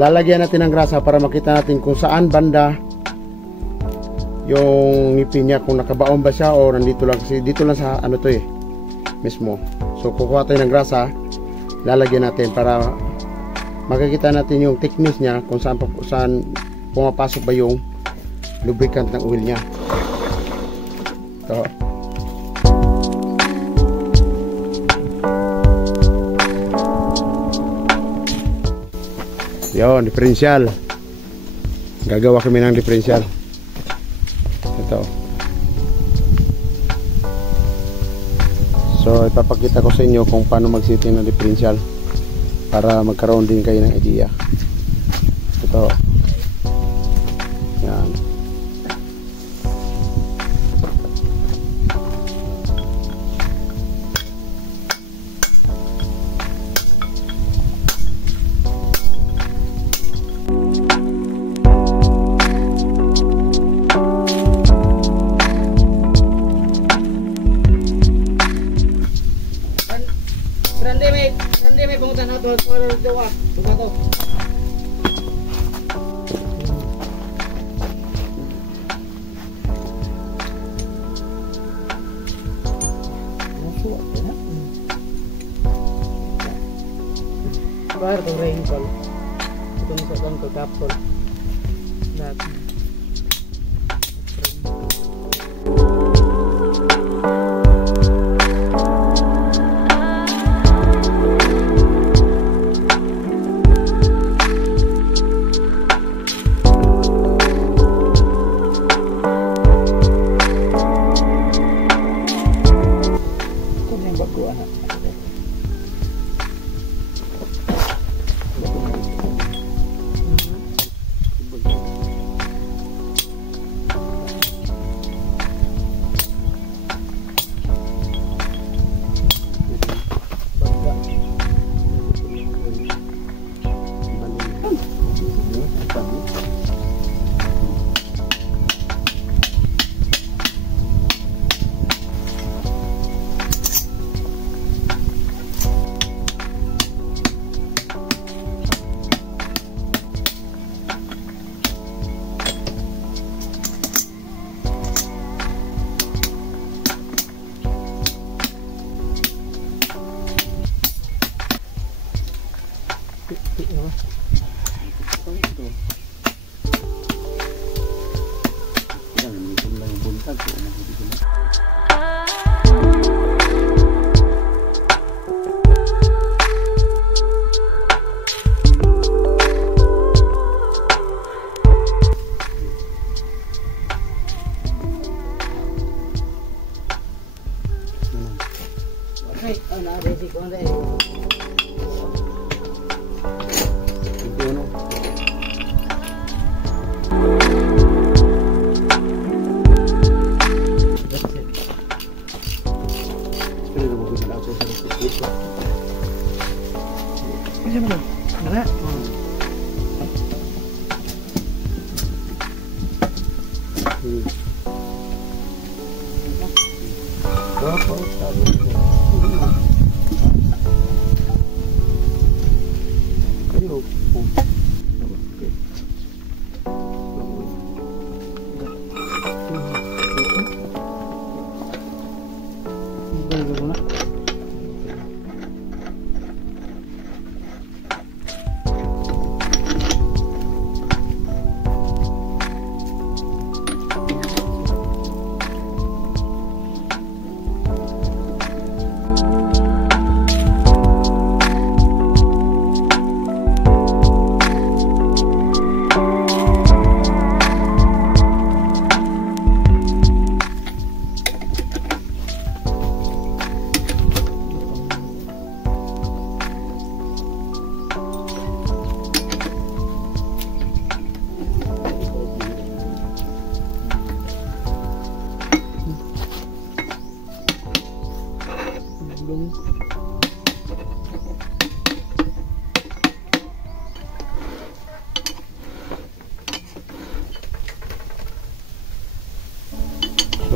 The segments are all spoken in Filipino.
Lalagyan natin ng grasa para makita natin kung saan banda yung ngipin niya, kung nakabaon ba siya o nandito lang, kasi dito lang sa ano to mismo. So kukuha tayo ng grasa, lalagyan natin para makikita natin yung thickness niya, kung saan pumapasok ba yung lubricant ng oil niya. So yun, differential. Gagawa kami ng differential. Ito. So ipapakita ko sa inyo kung paano mag-setting ng differential para magkaroon din kayo ng idea. Ito. Yan. Grande may pangutan na to para jowa. Buka to. Baru to rainfall. Ito sa bangko kapol. Lahat.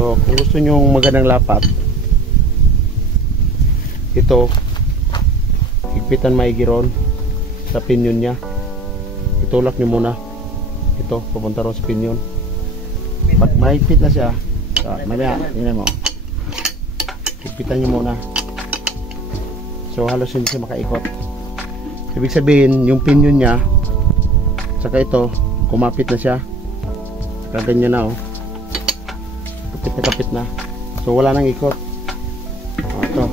So kung gusto nyo magandang lapat, ito higpitan maigi ron sa pinyon nya. Itulak nyo muna ito papunta ron sa pinyon. Pag mahigpit na siya, mamaya tingnan mo, higpitan nyo muna. So halos hindi siya makaikot. Ibig sabihin yung pinyon nya saka ito kumapit na siya, saka ganyan na, oh, kapit na. So wala nang ikot. Ito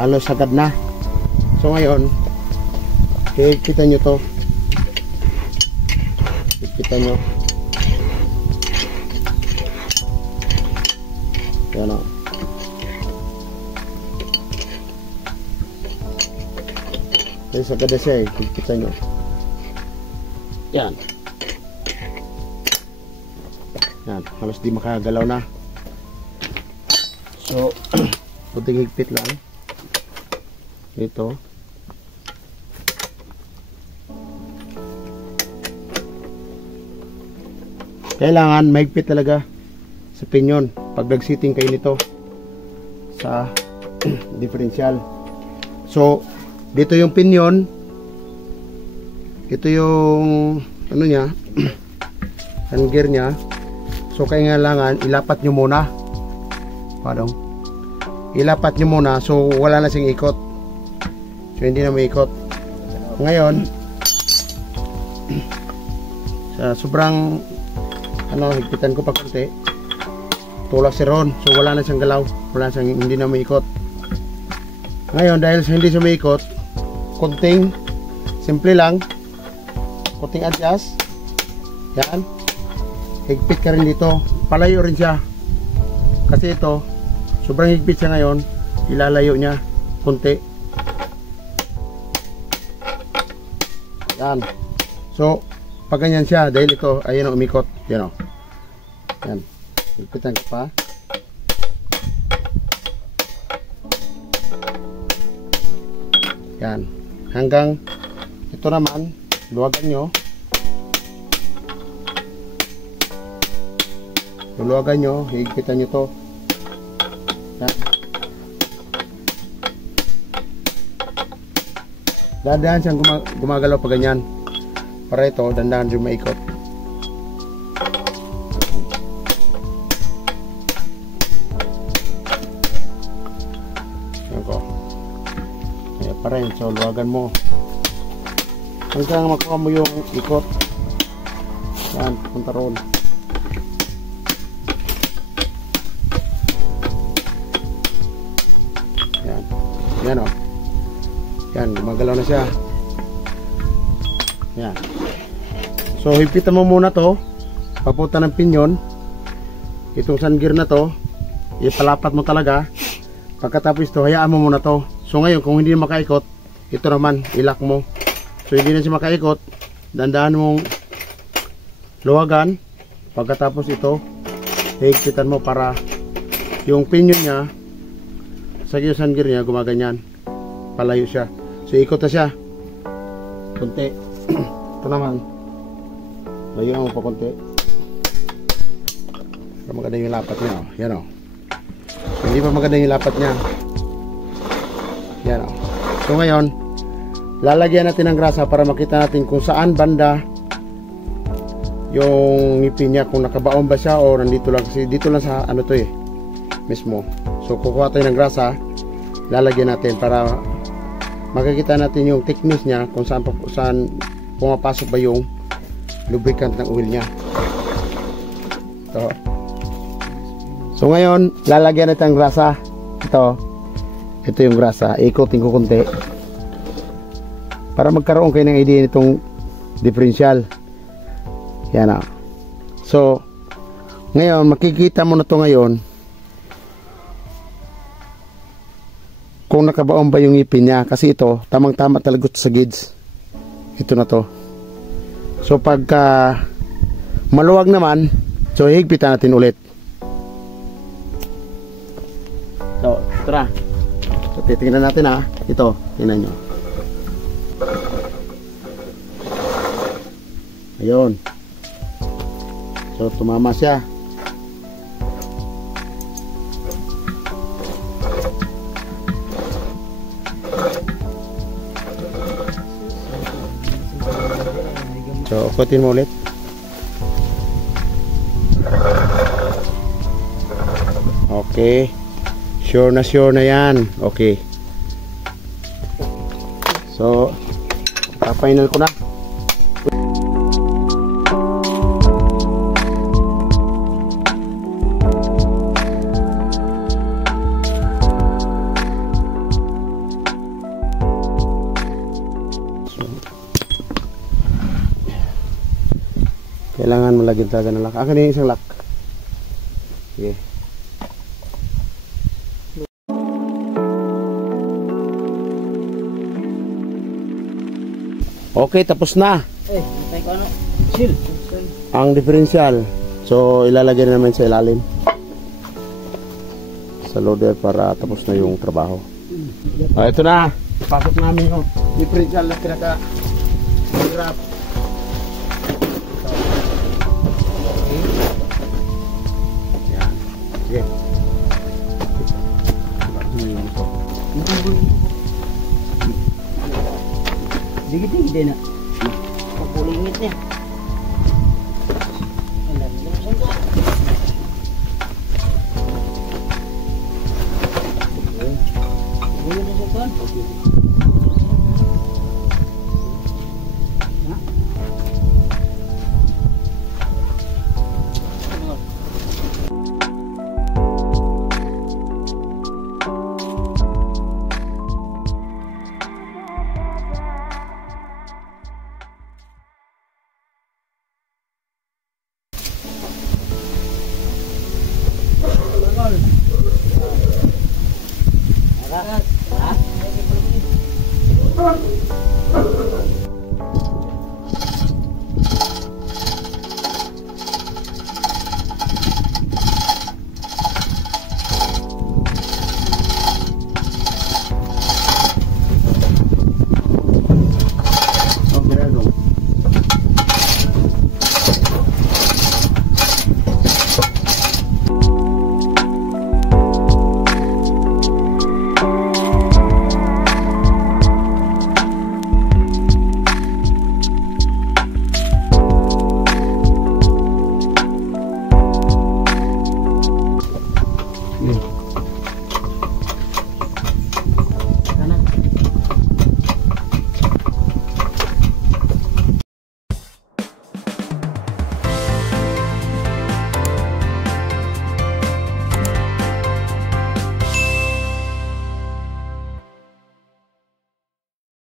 halos sagad na. So ngayon higpitan nyo to, higpitan nyo. Yan, oh. Kasi sagad na siya, higpitan nyo. Yan. Yan, halos di makagalaw na. So puting higpit lang ito. Kailangan mahigpit talaga sa pinyon pag nag-sitting kayo nito sa differential. So dito yung pinyon, ito yung ano nya ang gear nya. So kailangan ilapat nyo muna. Parang ilapat nyo muna, so wala na siyang ikot. So hindi na may ikot. Ngayon sa sobrang higpitan ko pa konti, tulak si Ron, so wala na siyang galaw, wala na siyang, hindi na may ikot. Ngayon dahil hindi siya may ikot, konting simple lang, konting adjust. Yan, higpit ka rin dito, palayo rin siya kasi ito sobrang higpit siya. Ngayon ilalayo niya konti. Yan, so pag ganyan siya, dahil ito ayun ang umikot, yan, oh. Yan, higpitan ko pa. Yan, hanggang ito naman luwagan nyo, luluwagan nyo, higpitan nyo to. Yan, dadaan siyang gumagalaw pa ganyan, para ito dandahan yung maikot. Yan ko, kaya pa rin. So luwagan mo hanggang makuha mo yung ikot. Yan, punta roon. Yan, yan, oh. Yan, gumagalaw na siya. Yan. So higpitan mo muna to papunta ng pinyon. Itong sand gear na to ipalapat mo talaga. Pagkatapos ito, hayaan mo muna to. So ngayon kung hindi na makaikot, ito naman ilak mo. So hindi na siya makaikot, dandahan mong luwagan. Pagkatapos ito higpitan mo para yung pinyon nya sa yung sand gear nya gumaganyan, palayo siya. So ikot na siya konti. Ito naman layo mo pa konti para maganda yung lapat nya, oh. Yan, oh. So, hindi pa maganda yung lapat nya. Yan, oh. So ngayon lalagyan natin ng grasa para makita natin kung saan banda yung ngipin niya, kung nakabaon ba siya o nandito lang, kasi dito lang sa ano to, mismo. So kukuha tayo ng grasa, lalagyan natin para makikita natin yung thickness niya, kung saan pumapasok ba yung lubricant ng oil niya. So ngayon lalagyan natin ng grasa. Ito yung grasa, ikotin ko konti para magkaroon kayo ng idea nitong differential. Yan, ah. So ngayon makikita mo na to ngayon kung nakabaon ba yung ngipin niya, kasi ito tamang tama talaga sa gauge. Ito na to. So pagka maluwag naman, so higpitan natin ulit. So tara, so titingnan natin, ha. Ito, tingnan nyo. Ayun. So tumama siya. Ikutin mo ulit. Okay. Sure na yan. Okay. So, final ko na. Kailangan mo lagyan talaga ng lock. Akin yung isang lock. Sige. Okay, tapos na. Natay ko ano? Chill. Ang differential. So, ilalagay na naman sa ilalim. Sa loader para tapos na yung trabaho. Ito na. Pasok namin yung differential na pinaka-graph. Yan. Sige. Dikit-dikit din na. Pagpulingit niya. Alam mo saan ka? Gulo na sa saan? Ha?